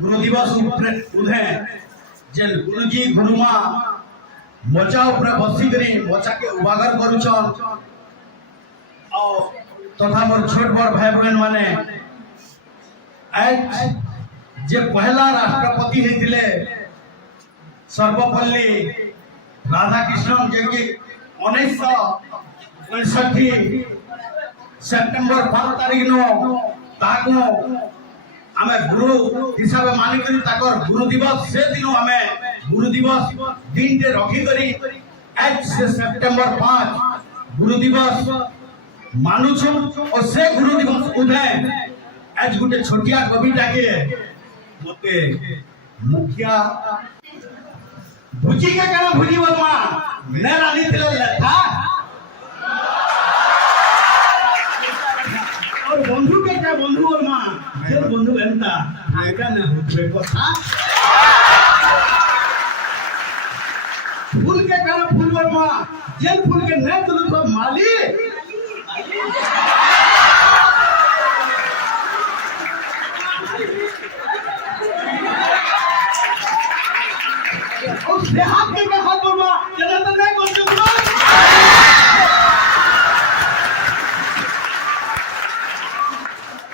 गुरु दिवस उधे जे गुरुजी गुरुमा मोचा ऊपर बसी करी मोचा के उबागर करूछन और तथा मोर छोट बड़ भाई बहन माने आज जे पहला राष्ट्रपति हेतिले सर्वपल्ली राधाकृष्णन जे कि 1959 सेप्टेम्बर 5 तारीख नो ताको आमे गुरु हिसाब मानि करी ताकर गुरु दिवस से दिनो आमे गुरु दिवस दिन जे रखी करी आज से सेप्टेम्बर 5 गुरु दिवस मानु छु और से गुरु दिवस उधे आज गुटे छोटिया कविता के मते मुखिया भुजी के करा भुजी वर्मा ने रानी थिले लेथा और बंधु के क्या बंधु वर्मा जे बंधु एंता आका ने होवे कथा फूल के करा फूल वर्मा जे फूल के ने तुल तो माली उसने हाथ के हाथ बोलवा जरा तो नहीं बोल सकता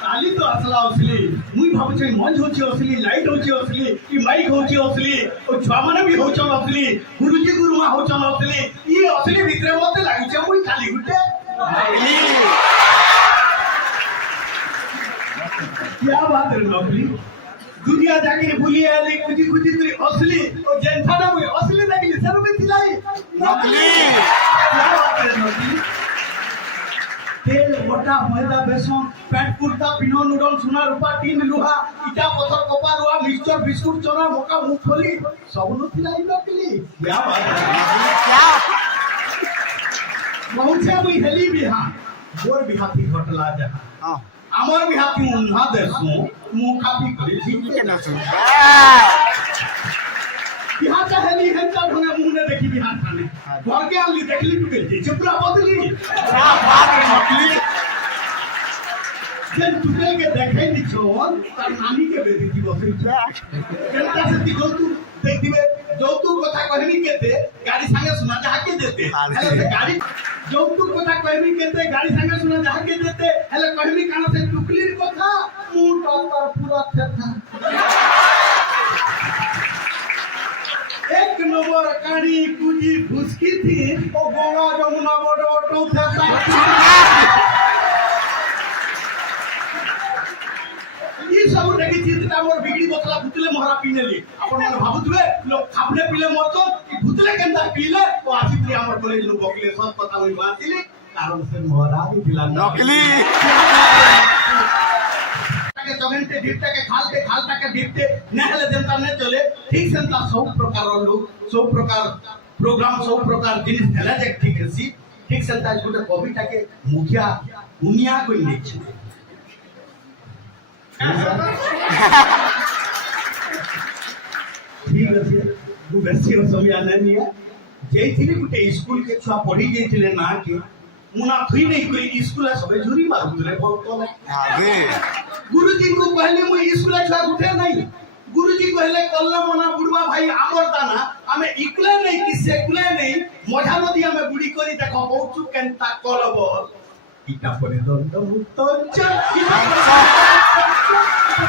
ताली तो असला असली मुई भाबु छै मंच होची असली लाइट होची असली ई माइक होची असली और छुआ माने भी होचन असली गुरुजी गुरुमा होचन असली ई असली भितरे मते लागि छै मुई खाली गुटे क्या बात है नकली दुनिया जाके भूली आली कुछ कुछ असली और जनता ना हुई असली नकली सर में दिलाई नकली क्या बात है नकली तेल मोटा मैदा बेसन पैंट कुर्ता पिनो नूडल सोना रूपा टीन लुहा इटा पत्थर कपा रुआ मिक्सचर बिस्कुट चना मका मूंगफली सब न दिलाई नकली क्या बात है क्या बहुत से कोई हेली बिहा गोर बिहाती घटला जहां हां আমার বিহাতি উন্না দেশো মুখা পিকলে ঠিক না আছে বিহাতা হেলি হেনটা ঢঙে মুনে দেখি বিহাত খানে ঘরকে আনলি দেখলি টুকে যে পুরা বদলি क्या बात है नकली যেন টুকে के দেখাই দিছন তার নানি के বেদি দিব কেনটা সত্যি যৌতু দেখ দিবে যৌতু কথা কইনি কেতে গাড়ি সাঙ্গে শোনা যাকে দেতে হেলে সে গাড়ি যৌতু কথা কইনি কেতে গাড়ি সাঙ্গে শোনা যাকে দেতে হেলে কইনি কানা সে টুকলির কথা মুট তার পুরা কথা एक नंबर काड़ी पूजी भुसकी थी ओ गंगा जमुना बड़ ऑटो था ये सब देखि चिंता मोर बिगड़ी बोतला भूतले मोहरा पीनेली अपन मन भाबुतबे लोग खाबने पीले मरतो कि भूतले केंदा पीले ओ आसितली हमर बोले लोग बकले सब पता होई बातिले कारण से मोहरा भी दिला नकली के जगनते ढिपटे के खालता के ढिपटे नहले जनता ने चले ठीक सेंता सब प्रकार लोग सब प्रकार प्रोग्राम सब प्रकार जिनिस भेला जे ठीक है ठीक सेंता गुटे कविता के मुखिया दुनिया को नहीं छै ठीक है वो बेसी समय आने नहीं है जेथिले गुटे स्कूल के छुआ पढ़ी जेथिले ना के मुना थुई नहीं कोई स्कूल सबे झुरी मारुले बहुत आगे गुरुजी को पहले मुई स्कूल छुआ उठे नहीं गुरुजी कहले कल्ला मना बुढ़वा भाई आमर दाना हमें इकले नहीं कि सेकुले नहीं मजा नदी हमें बुढ़ी करी देखो बहुत केनता कलब इटा परे दंड मुक्त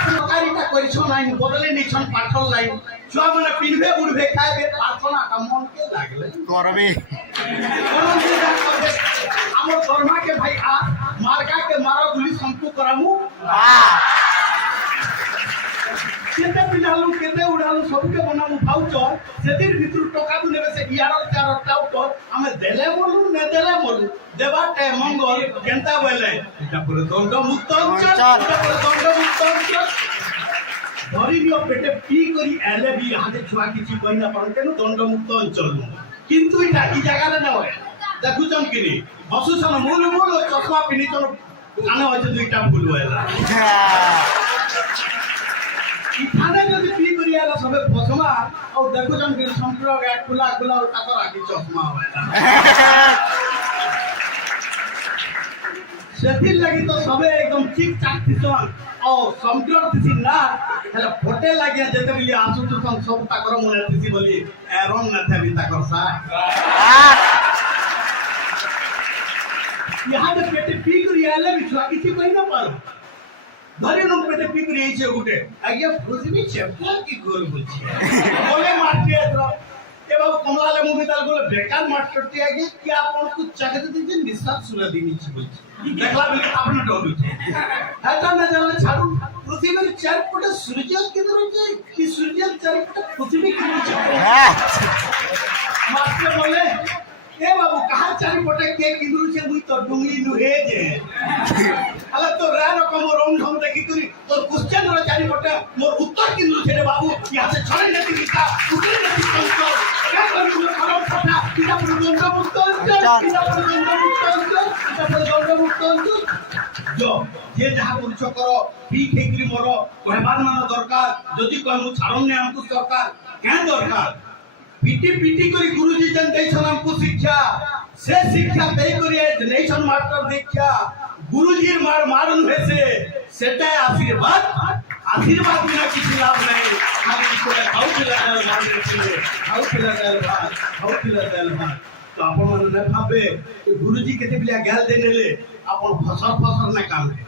सरकारीटा करिछो नाही बदले नहीं छन पाठल लाइन छुआ माने पिनबे बुढ़बे खाइबे प्रार्थना का मन के लागले करबे हमर कर्मा के भाई आ मारका के मारा गुली संपू करामु केते पिलालु केते उड़ालु सबके बनामु भाउचर सेतिर भितर टका दु नेबे से 11 4 टाउटर हमें देले बोलु ने देले बोलु देबाटे मंगल केनता बोले इटा पुरो दंड मुक्त धरी दियो पेटे पी करी एले भी हाथे छुआ किछि कहिना परते न दंड मुक्त अंचल किंतु इटा ई जगह रे न होय देखुचन किनी हसुसन मूल मूल चश्मा पिनिचन काने होय दुईटा फूल होयला इथाने जदि पी करी आला सबे फसमा और देखुचन कि संपूर्ण गे खुला खुला और ताकर आखि चश्मा होयला सेथिर लगी तो सबे एकदम ठीक ठाक थिसन और समझर थिसी ना हेले फोटे लागे जेते बिली आसु तो सब ताकर मन थिसी बोली एरन न थे भी ताकर सा यहाँ पे पेटे पी करी आले भी छुआ किसी कोई ना पारो धरी नु पेटे पी करी आइछे गुटे आज्ञा पृथ्वी चेपला की गोल बुझी बोले मारते एतरो ए बाबू कमलाले मुभी ताल बोले बेकार मास्टर ती आज्ञा कि आपन को चाकरी दीजिए निशात सुना दीनी छी बोलछी देखला बिले आपन डोलू छे एता न जाने छाड़ू पृथ्वी में चार फुट सूर्य किधर होते कि सूर्य चार फुट पृथ्वी किधर छे मास्टर बोले ए बाबू कहा चार फुट के किधर छे मुई तो डुंगली नुहे जे हला तो रान कम रोम ढंग देखि करी तो क्वेश्चन रो चार फुट मोर उत्तर किधर छे रे बाबू यहां से छड़े नहीं दिखा उतरे नहीं पंचो क्या करू जो खराब फटा इटा पर दंड मुक्त इटा पर दंड मुक्त जो जे जहा पुरुष करो ठीक हेकरी मोर कहबार मान दरकार जदि कह मु छाड़न ने हमको सरकार क्या दरकार पीटी पीटी करी गुरुजी जन दैछन हमको शिक्षा से शिक्षा दे करी नेशन मास्टर दीक्षा गुरुजी मार मारन है से सेटा आशीर्वाद आशीर्वाद बिना किसी लाभ नहीं खाली को खाऊ पिला दल मार रे खाऊ पिला दल भात खाऊ पिला दल भात तो आपण मन न भाबे गुरुजी केते बिलिया गाल दे नेले आपण फसर ना काम रे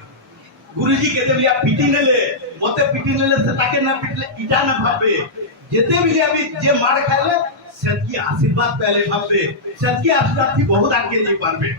गुरुजी केते बिलिया पीटी नेले मते पीटी नेले से ताके ना पिटले इटा ना भाबे जेते बिलिया भी जे मार खाले सेत की आशीर्वाद पहले भाबे सेत की आशीर्वाद थी बहुत आगे नहीं पारबे